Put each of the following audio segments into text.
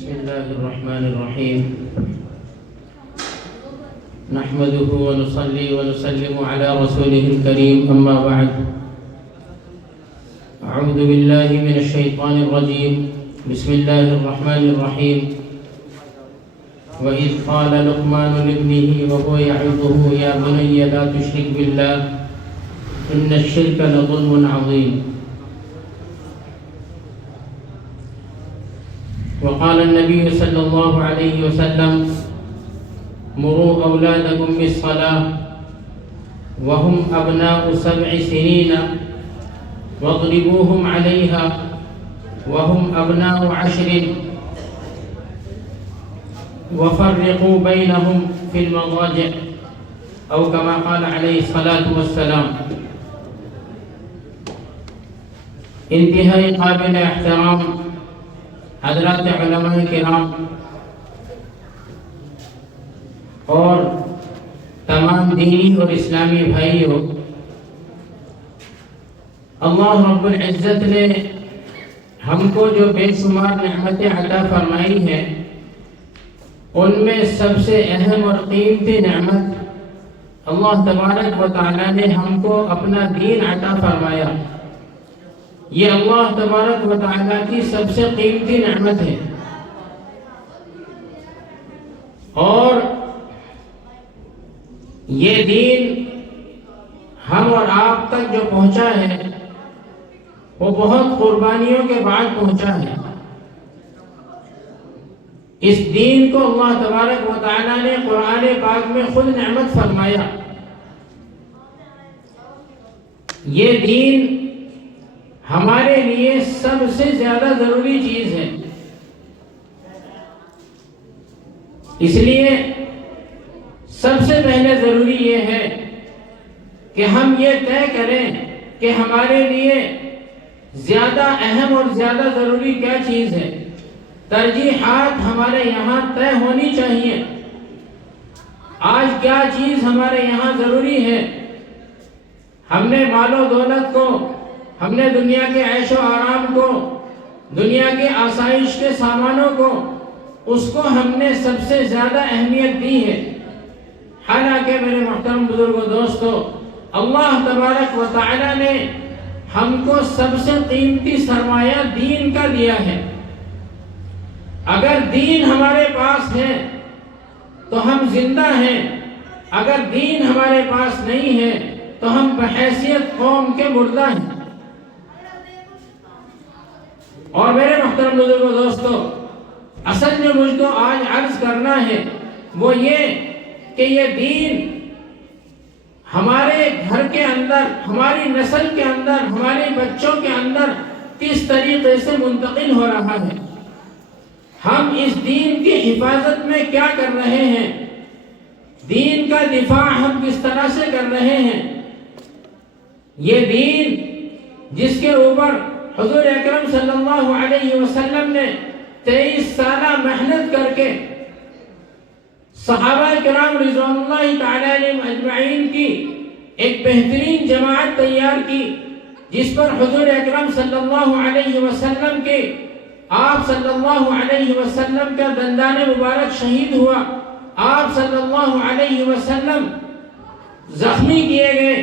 بسم الله الرحمن الرحيم. نحمده ونصلي ونسلم على رسوله الكريم، أما بعد. أعوذ بالله من الشيطان الرجيم. بسم الله الرحمن الرحيم. وإذ قال لقمان لابنه وهو يعظه يا بني لا تشرك بالله إن الشرك لظلم عظيم. وقال النبي صلى الله عليه وسلم مروا أولادكم بالصلاة وهم أبناء 7 سنين واضربوهم عليها وهم أبناء 10 وفرقوا بينهم في المضاجع أو كما قال عليه الصلاة والسلام. انتہائی قابل احترام حضرات علماء کرام اور تمام دینی اور اسلامی بھائیوں، اللہ رب العزت نے ہم کو جو بے شمار نعمتیں عطا فرمائی ہیں، ان میں سب سے اہم اور قیمتی نعمت اللہ تبارک و تعالیٰ نے ہم کو اپنا دین عطا فرمایا. یہ اللہ تبارک و تعالیٰ کی سب سے قیمتی نعمت ہے، اور یہ دین ہم اور آپ تک جو پہنچا ہے وہ بہت قربانیوں کے بعد پہنچا ہے. اس دین کو اللہ تبارک و تعالیٰ نے قرآن پاک میں خود نعمت فرمایا. یہ دین ہمارے لیے سب سے زیادہ ضروری چیز ہے. اس لیے سب سے پہلے ضروری یہ ہے کہ ہم یہ طے کریں کہ ہمارے لیے زیادہ اہم اور زیادہ ضروری کیا چیز ہے. ترجیحات ہمارے یہاں طے ہونی چاہیے. آج کیا چیز ہمارے یہاں ضروری ہے؟ ہم نے مال و دولت کو، ہم نے دنیا کے عیش و آرام کو، دنیا کے آسائش کے سامانوں کو، اس کو ہم نے سب سے زیادہ اہمیت دی ہے. حالانکہ میرے محترم بزرگوں دوستو، اللہ تبارک و تعالی نے ہم کو سب سے قیمتی سرمایہ دین کا دیا ہے. اگر دین ہمارے پاس ہے تو ہم زندہ ہیں، اگر دین ہمارے پاس نہیں ہے تو ہم بحیثیت قوم کے مردہ ہیں. اور میرے محترم بزرگوں دوستو، اصل جو مجھ کو آج عرض کرنا ہے وہ یہ کہ یہ دین ہمارے گھر کے اندر، ہماری نسل کے اندر، ہمارے بچوں کے اندر کس طریقے سے منتقل ہو رہا ہے. ہم اس دین کی حفاظت میں کیا کر رہے ہیں، دین کا دفاع ہم کس طرح سے کر رہے ہیں. یہ دین جس کے اوپر حضور اکرم صلی اللہ علیہ وسلم نے 23 سالہ محنت کر کے صحابہ کرام رضوان اللہ تعالی علیہم اجمعین کی ایک بہترین جماعت تیار کی، جس پر حضور اکرم صلی اللہ علیہ وسلم کے آپ صلی اللہ علیہ وسلم کا دندان مبارک شہید ہوا، آپ صلی اللہ علیہ وسلم زخمی کیے گئے،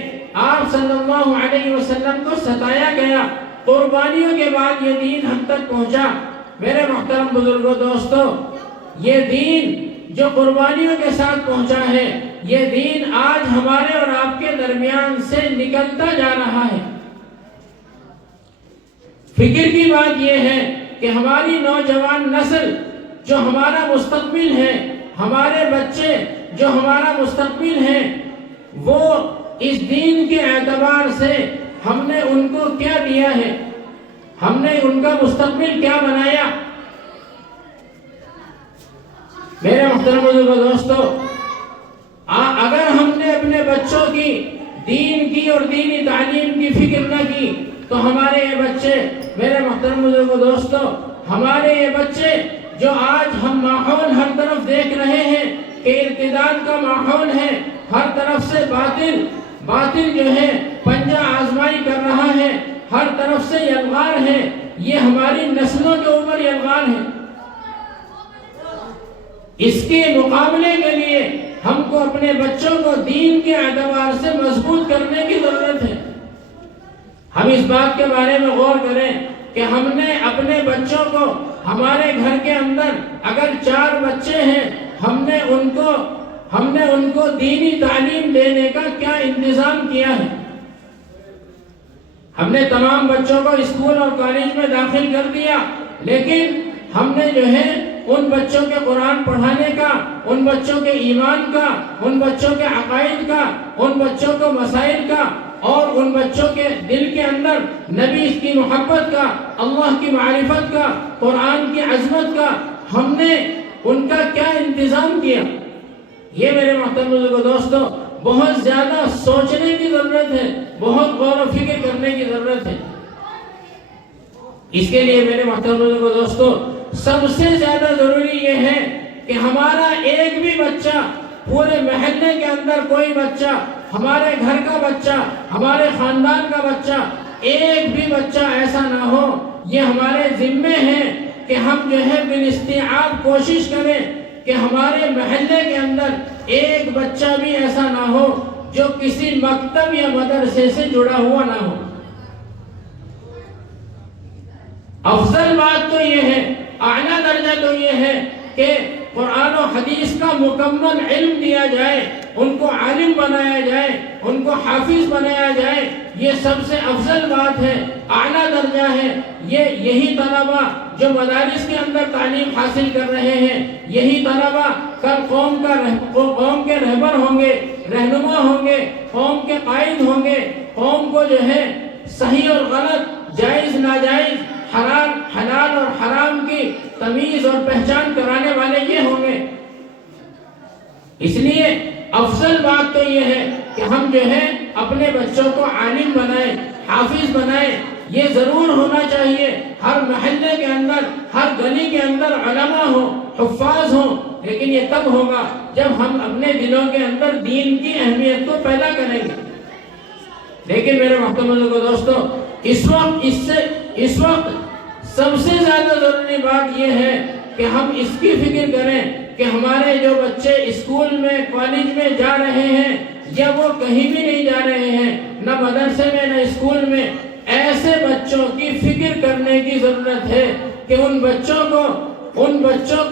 آپ صلی اللہ علیہ وسلم کو ستایا گیا. قربانیوں کے بعد یہ دین ہم تک پہنچا. میرے محترم بزرگوں دوستو، یہ دین جو قربانیوں کے ساتھ پہنچا ہے، یہ دین آج ہمارے اور آپ کے درمیان سے نکلتا جا رہا ہے. فکر کی بات یہ ہے کہ ہماری نوجوان نسل جو ہمارا مستقبل ہے، ہمارے بچے جو ہمارا مستقبل ہیں، وہ اس دین کے اعتبار سے ہم نے ان کو کیا دیا ہے، ہم نے ان کا مستقبل کیا بنایا. میرے محترم بزرگوں دوستو، اگر ہم نے اپنے بچوں کی دین کی اور دینی تعلیم کی فکر نہ کی تو ہمارے یہ بچے، میرے محترم بزرگوں دوستو، ہمارے یہ بچے جو آج ہم ماحول ہر طرف دیکھ رہے ہیں کہ ارتداد کا ماحول ہے، ہر طرف سے باطل جو ہے پنجہ آزمائی کر رہا ہے، ہر طرف سے یلغار ہے، یہ ہماری نسلوں کے اوپر یلغار ہے. اس کے مقابلے کے لیے ہم کو اپنے بچوں کو دین کے اعتبار سے مضبوط کرنے کی ضرورت ہے۔ ہم اس بات کے بارے میں غور کریں کہ ہم نے اپنے بچوں کو ہمارے گھر کے اندر اگر 4 بچے ہیں، ہم نے ان کو دینی تعلیم دینے کا کیا انتظام کیا ہے؟ ہم نے تمام بچوں کو اسکول اور کالج میں داخل کر دیا، لیکن ہم نے جو ہے ان بچوں کے قرآن پڑھانے کا، ان بچوں کے ایمان کا، ان بچوں کے عقائد کا، ان بچوں کو مسائل کا اور ان بچوں کے دل کے اندر نبی کی محبت کا، اللہ کی معرفت کا، قرآن کی عظمت کا ہم نے ان کا کیا انتظام کیا؟ یہ میرے محترم بزرگوں دوستو بہت زیادہ سوچنے کی ضرورت ہے، بہت غور و فکر کرنے کی ضرورت ہے۔ اس کے لیے میرے محترم بزرگوں دوستو سب سے زیادہ ضروری یہ ہے کہ ہمارا ایک بھی بچہ، پورے محلے کے اندر کوئی بچہ، ہمارے گھر کا بچہ، ہمارے خاندان کا بچہ، ایک بھی بچہ ایسا نہ ہو۔ یہ ہمارے ذمے ہے کہ ہم جو ہے بالاستیعاب کوشش کریں کہ ہمارے محلے کے اندر ایک بچہ بھی ایسا نہ ہو جو کسی مکتب یا مدرسے سے جڑا ہوا نہ ہو۔ افضل بات تو یہ ہے، اعلیٰ درجہ تو یہ ہے کہ قرآن و حدیث کا مکمل علم دیا جائے، ان کو عالم بنایا جائے، ان کو حافظ بنایا جائے۔ یہ سب سے افضل بات ہے، اعلیٰ درجہ ہے۔ یہی طلبہ جو مدارس کے اندر تعلیم حاصل کر رہے ہیں، یہی طلبہ کل قوم کے رہبر ہوں گے، رہنما ہوں گے، قوم کے قائد ہوں گے، قوم کو جو ہے صحیح اور غلط، جائز ناجائز، حلال اور حرام کی تمیز اور پہچان کرانے والے یہ ہوں گے۔ اس لیے افضل بات تو یہ ہے کہ ہم جو ہے اپنے بچوں کو عالم بنائیں، حافظ بنائیں۔ یہ ضرور ہونا چاہیے ہر محلے کے اندر، ہر گلی کے اندر علماء ہوں، حفاظ ہوں، لیکن یہ تب ہوگا جب ہم اپنے دلوں کے اندر دین کی اہمیت کو پیدا کریں گے۔ لیکن میرے محترم بزرگوں دوستو اس وقت سب سے زیادہ ضروری بات یہ ہے کہ ہم اس کی فکر کریں کہ ہمارے جو بچے اسکول میں، کالج میں جا رہے ہیں یا وہ کہیں بھی نہیں جا رہے ہیں، نہ مدرسے میں نہ اسکول میں، ایسے بچوں کی فکر کرنے کی ضرورت ہے کہ ان بچوں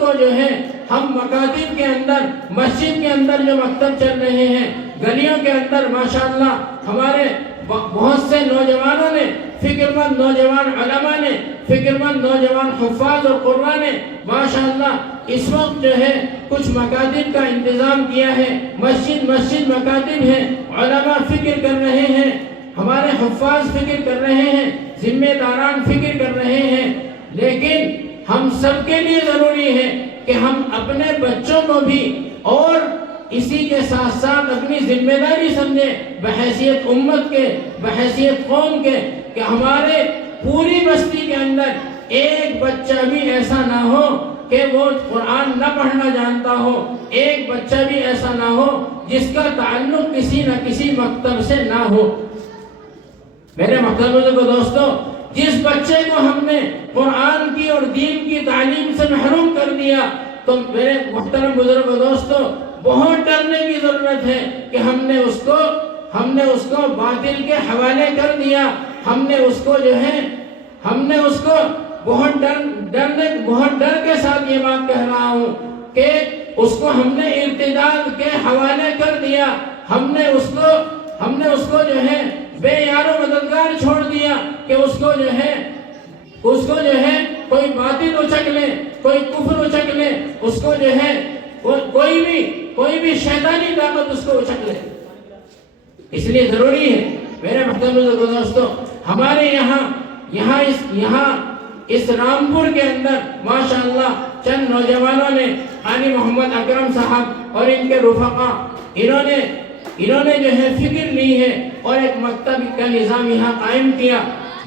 کو جو ہے ہم مکاتب کے اندر، مسجد کے اندر جو مکتب چل رہے ہیں، گلیوں کے اندر ماشاءاللہ ہمارے بہت سے نوجوانوں نے، فکر مند نوجوان علماء نے، فکر مند نوجوان حفاظ اور قراء نے ماشاءاللہ اس وقت جو ہے کچھ مکاتب کا انتظام کیا ہے۔ مسجد مکاتب ہیں، علماء فکر کر رہے ہیں، ہمارے حفاظ فکر کر رہے ہیں، ذمہ داران فکر کر رہے ہیں۔ لیکن ہم سب کے لیے ضروری ہے کہ ہم اپنے بچوں کو بھی اور اسی کے ساتھ ساتھ اپنی ذمہ داری سمجھیں بحیثیت امت کے، بحیثیت قوم کے، کہ ہمارے پوری بستی کے اندر ایک بچہ بھی ایسا نہ ہو کہ وہ قرآن نہ پڑھنا جانتا ہو، ایک بچہ بھی ایسا نہ ہو جس کا تعلق کسی نہ کسی مکتب سے نہ ہو۔ میرے محترم بزرگوں دوستو جس بچے کو ہم نے قرآن کی اور دین کی تعلیم سے محروم کر دیا تو میرے محترم بزرگوں دوستو بہت ڈرنے کی ضرورت ہے کہ ہم نے اس کو باطل کے حوالے کر دیا۔ ہم نے اس کو بہت ڈر کے ساتھ یہ بات کہہ رہا ہوں کہ اس کو ہم نے ارتداد کے حوالے کر دیا۔ ہم نے اس کو جو ہے بے یار و مددگار چھوڑ دیا کہ اس کو جو ہے کوئی باطل اچک لے، کوئی کفر اچک لے، اس کو جو ہے کوئی بھی شیطانی طاقت اس کو اچک لے۔ اس لیے ضروری ہے میرے محترم دوستو ہمارے یہاں اس رامپور کے اندر ماشاءاللہ چند نوجوانوں نے قاری محمد اکرم صاحب اور ان کے رفقا انہوں نے جو ہے فکر لی ہے اور ایک مکتب کا نظام یہاں قائم کیا،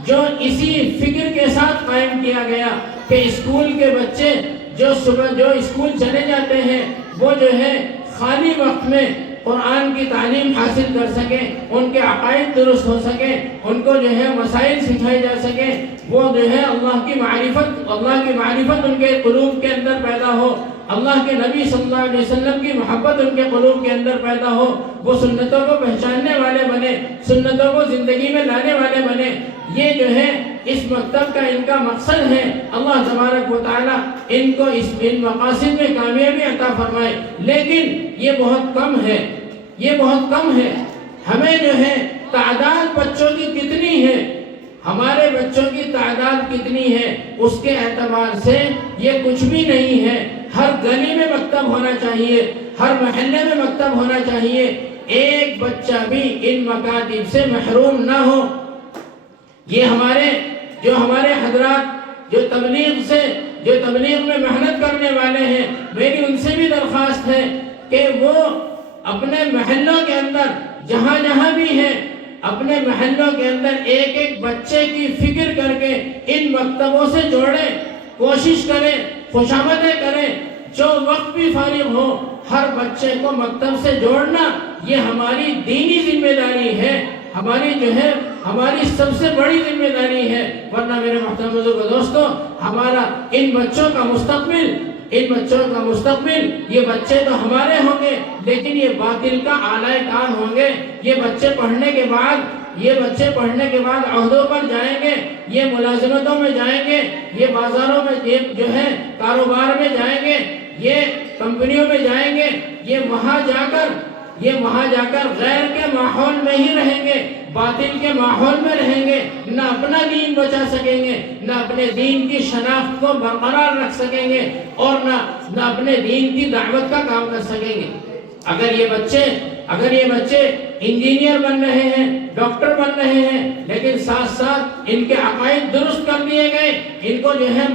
جو اسی فکر کے ساتھ قائم کیا گیا کہ اسکول کے بچے جو اسکول چلے جاتے ہیں وہ جو ہے خالی وقت میں قرآن کی تعلیم حاصل کر سکیں، ان کے عقائد درست ہو سکیں، ان کو جو ہے مسائل سکھائی جا سکیں، وہ جو ہے اللہ کی معرفت ان کے قلوب کے اندر پیدا ہو، اللہ کے نبی صلی اللہ علیہ وسلم کی محبت ان کے قلوب کے اندر پیدا ہو، وہ سنتوں کو پہچاننے والے بنے، سنتوں کو زندگی میں لانے والے بنے۔ یہ جو ہے اس مکتب کا ان کا مقصد ہے۔ اللہ تبارک و تعالی ان کو ان مقاصد میں کامیابی عطا فرمائے۔ لیکن یہ بہت کم ہے۔ ہمیں جو ہے تعداد بچوں کی کتنی ہے، ہمارے بچوں کی تعداد کتنی ہے، اس کے اعتبار سے یہ کچھ بھی نہیں ہے۔ ہر گلی میں مکتب ہونا چاہیے، ہر محلے میں مکتب ہونا چاہیے، ایک بچہ بھی ان مکاتب سے محروم نہ ہو۔ یہ ہمارے حضرات جو تبلیغ میں محنت کرنے والے ہیں، میری ان سے بھی درخواست ہے کہ وہ اپنے محلوں کے اندر جہاں بھی ہیں، اپنے محلوں کے اندر ایک بچے کی فکر کر کے ان مکتبوں سے جوڑیں، کوشش کریں، خوشامدیں کریں، جو وقت بھی فارغ ہو ہر بچے کو مکتب سے جوڑنا یہ ہماری دینی ذمہ داری ہے، ہماری سب سے بڑی ذمہ داری ہے۔ ورنہ میرے محترم بزرگ دوستو، ہمارا ان بچوں کا مستقبل یہ بچے تو ہمارے ہوں گے، لیکن یہ باطل کا اعلی کار ہوں گے۔ یہ بچے پڑھنے کے بعد عہدوں پر جائیں گے، یہ ملازمتوں میں جائیں گے، یہ بازاروں میں جو ہے کاروبار میں جائیں گے، یہ کمپنیوں میں جائیں گے، یہ وہاں جا کر غیر کے ماحول میں ہی رہیں گے، باطل کے ماحول میں رہیں گے، نہ اپنا دین بچا سکیں گے، نہ اپنے دین کی شناخت کو برقرار رکھ سکیں گے، اور نہ اپنے دین کی دعوت کا کام کر سکیں گے۔ اگر یہ بچے انجینئر بن رہے ہیں، ڈاکٹر بن رہے ہیں، لیکن ساتھ ان کے عقائد درست کر دیے گئے، ان کو جو ہے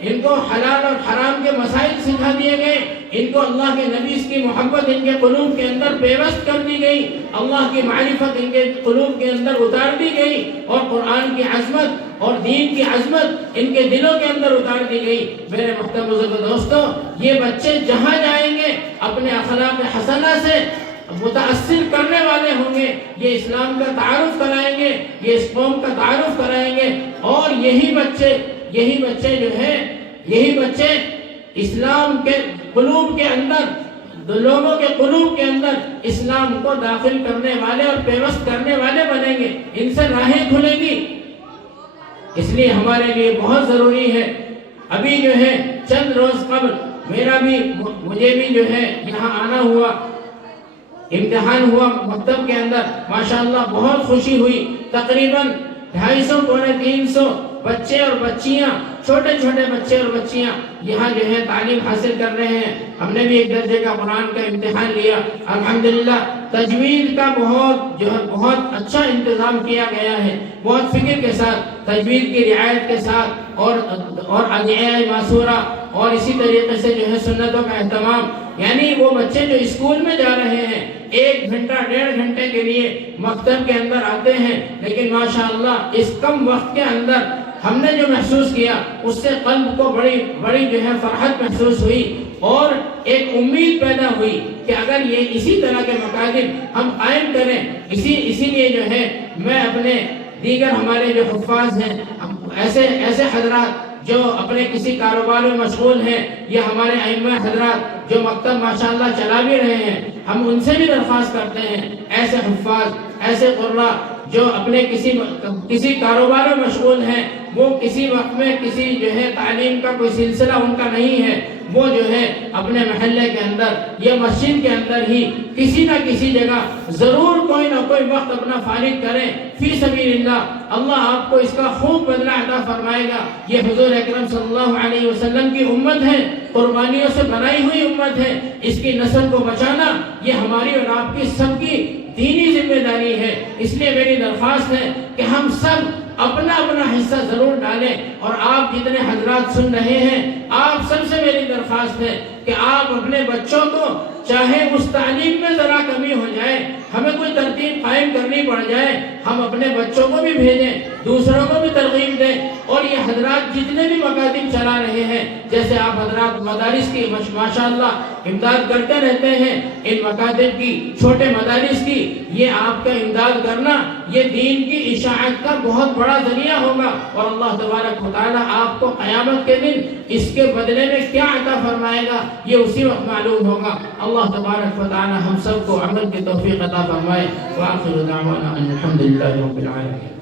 ان کو حلال اور حرام کے مسائل سکھا دیے گئے، ان کو اللہ کے نبی کی محبت ان کے قلوب کے اندر پیوست کر دی گئی، اللہ کی معرفت ان کے قلوب کے اندر اتار دی گئی، اور قرآن کی عظمت اور دین کی عظمت ان کے دلوں کے اندر اتار دی گئی۔ میرے محترم بزرگ دوستو، یہ بچے جہاں جائیں گے اپنے اخلاق حسنہ سے متاثر کرنے والے ہوں گے، یہ اسلام کا تعارف کرائیں گے، یہ اس قوم کا تعارف کرائیں گے، اور یہی بچے اسلام کے قلوب کے اندر، لوگوں کے قلوب کے اندر اسلام کو داخل کرنے والے اور پیوست کرنے والے بنیں گے، ان سے راہیں کھلیں گی۔ اس لیے ہمارے لیے بہت ضروری ہے، ابھی جو ہے چند روز قبل مجھے بھی جو ہے یہاں آنا ہوا، امتحان ہوا مکتب کے اندر، ماشاءاللہ بہت خوشی ہوئی۔ تقریباً 250 پونے 300 بچے اور بچیاں، چھوٹے بچے اور بچیاں یہاں جو ہے تعلیم حاصل کر رہے ہیں۔ ہم نے بھی ایک درجے کا قرآن کا امتحان لیا، الحمدللہ۔ تجوید کا بہت اچھا انتظام کیا گیا ہے، بہت فکر کے ساتھ، تجوید کی رعایت کے ساتھ، اور ادعیہ معصورہ، اور اسی طریقے سے جو ہے سنتوں کا اہتمام۔ یعنی وہ بچے جو اسکول میں جا رہے ہیں 1 گھنٹہ 1.5 گھنٹے کے لیے مکتب کے اندر آتے ہیں، لیکن ماشاءاللہ اس کم وقت کے اندر ہم نے جو محسوس کیا اس سے قلب کو بڑی جو ہے فرحت محسوس ہوئی، اور ایک امید پیدا ہوئی کہ اگر یہ اسی طرح کے مکاتب ہم قائم کریں، اسی لیے جو ہے میں اپنے دیگر ہمارے جو حفاظ ہیں، ایسے حضرات جو اپنے کسی کاروبار میں مشغول ہیں، یا ہمارے ائمہ حضرات جو مکتب ماشاءاللہ چلا بھی رہے ہیں، ہم ان سے بھی درخواست کرتے ہیں، ایسے حفاظ، ایسے قراء جو اپنے کسی کاروبار میں مشغول ہیں، وہ کسی وقت میں کسی جو ہے تعلیم کا کوئی سلسلہ ان کا نہیں ہے، وہ جو ہے اپنے محلے کے اندر یا مسجد کے اندر ہی کسی نہ کسی جگہ ضرور کوئی نہ کوئی وقت اپنا فارغ کریں فی سبیل اللہ۔ اللہ آپ کو اس کا خوب بدلہ عطا فرمائے گا۔ یہ حضور اکرم صلی اللہ علیہ وسلم کی امت ہے، قربانیوں سے بنائی ہوئی امت ہے، اس کی نسل کو بچانا یہ ہماری اور آپ کی سب کی دینی ذمہ داری ہے۔ اس لیے میری درخواست ہے کہ ہم سب اپنا حصہ ضرور ڈالیں، اور آپ جتنے حضرات سن رہے ہیں، آپ سب سے میری درخواست ہے کہ آپ اپنے بچوں کو، چاہے اس تعلیم میں ذرا کمی ہو جائے، ہمیں کوئی ترتیب قائم کرنی پڑ جائے، ہم اپنے بچوں کو بھی بھیجیں، دوسروں کو بھی ترغیب دیں، اور یہ حضرات جتنے بھی مکاتب چلا رہے ہیں، جیسے آپ حضرات مدارس کی ماشاءاللہ امداد کرتے رہتے ہیں ان مکاتب کی، چھوٹے مدارس کی، یہ آپ کا امداد کرنا یہ دین کی اشاعت کا بہت بڑا ذریعہ ہوگا، اور اللہ تبارک و تعالیٰ آپ کو قیامت کے دن اس کے بدلے میں کیا عطا فرمائے گا یہ اسی وقت معلوم ہوگا۔ اللہ تبارک و تعالیٰ ہم سب کو عمل کی توفیق عطا فرمائے۔ وآخر دعوانا ان الحمد للہ رب العالمین۔